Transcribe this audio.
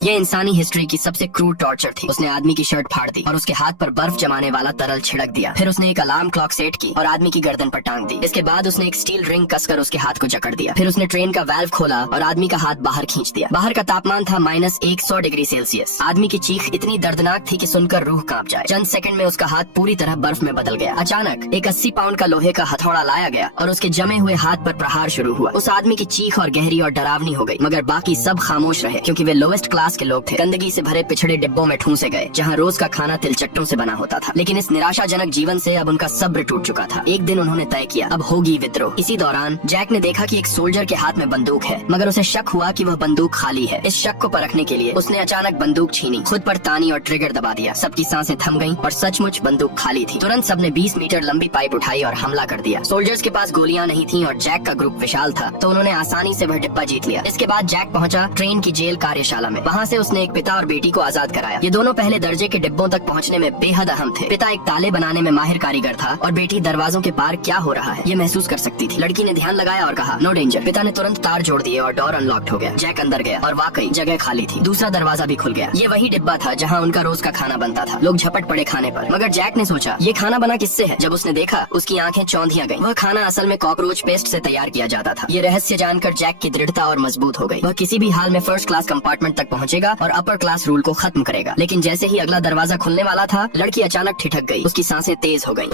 ये इंसानी हिस्ट्री की सबसे क्रूर टॉर्चर थी। उसने आदमी की शर्ट फाड़ दी और उसके हाथ पर बर्फ जमाने वाला तरल छिड़क दिया। फिर उसने एक अलार्म क्लॉक सेट की और आदमी की गर्दन पर टांग दी। इसके बाद उसने एक स्टील रिंग कसकर उसके हाथ को जकड़ दिया। फिर उसने ट्रेन का वाल्व खोला और आदमी का हाथ बाहर खींच दिया। बाहर का तापमान था -100 डिग्री सेल्सियस। आदमी की चीख इतनी दर्दनाक थी कि सुनकर रूह कांप जाए। चंद सेकंड में उसका हाथ पूरी तरह बर्फ में बदल गया। अचानक एक 80 पाउंड का लोहे का हथौड़ा लाया गया और उसके जमे हुए हाथ पर प्रहार शुरू हुआ। उस आदमी की चीख और गहरी और डरावनी हो गई, मगर बाकी सब खामोश रहे क्योंकि वे लोवेस्ट क्लास के लोग थे। गंदगी से भरे पिछड़े डिब्बों में ठूंसे गए जहां रोज का खाना तिलचट्टों से बना होता था। लेकिन इस निराशाजनक जीवन से अब उनका सब्र टूट चुका था। एक दिन उन्होंने तय किया, अब होगी विद्रोह। इसी दौरान जैक ने देखा कि एक सोल्जर के हाथ में बंदूक है, मगर उसे शक हुआ कि वह बंदूक खाली है। इस शक को परखने के लिए उसने अचानक बंदूक छीनी, खुद पर तानी और ट्रिगर दबा दिया। सबकी सांसें थम गईं और सचमुच बंदूक खाली थी। तुरंत सबने 20 मीटर लंबी पाइप उठाई और हमला कर दिया। सोल्जर्स के पास गोलियां नहीं थी और जैक का ग्रुप विशाल था, तो उन्होंने आसानी से वह डिब्बा जीत लिया। इसके बाद जैक पहुंचा ट्रेन की जेल कार्यशाला में। वहाँ से उसने एक पिता और बेटी को आजाद कराया। ये दोनों पहले दर्जे के डिब्बों तक पहुंचने में बेहद अहम थे। पिता एक ताले बनाने में माहिर कारीगर था और बेटी दरवाजों के पार क्या हो रहा है ये महसूस कर सकती थी। लड़की ने ध्यान लगाया और कहा, नो डेंजर। पिता ने तुरंत तार जोड़ दिए और डोर अनलॉक्ड हो गया। जैक अंदर गया और वाकई जगह खाली थी। दूसरा दरवाजा भी खुल गया। ये वही डिब्बा था जहाँ उनका रोज का खाना बनता था। लोग झपट पड़े खाने पर, मगर जैक ने सोचा, ये खाना बना किससे है? जब उसने देखा, उसकी आंखें चौंधिया गईं। वह खाना असल में कॉकरोच पेस्ट से तैयार किया जाता था। ये रहस्य जानकर जैक की दृढ़ता और मजबूत हो गई। वह किसी भी हाल में फर्स्ट क्लास कंपार्टमेंट तक पहुंचेगा और अपर क्लास रूल को खत्म करेगा। लेकिन जैसे ही अगला दरवाजा खुलने वाला था, लड़की अचानक ठिठक गई। उसकी सांसें तेज हो गईं।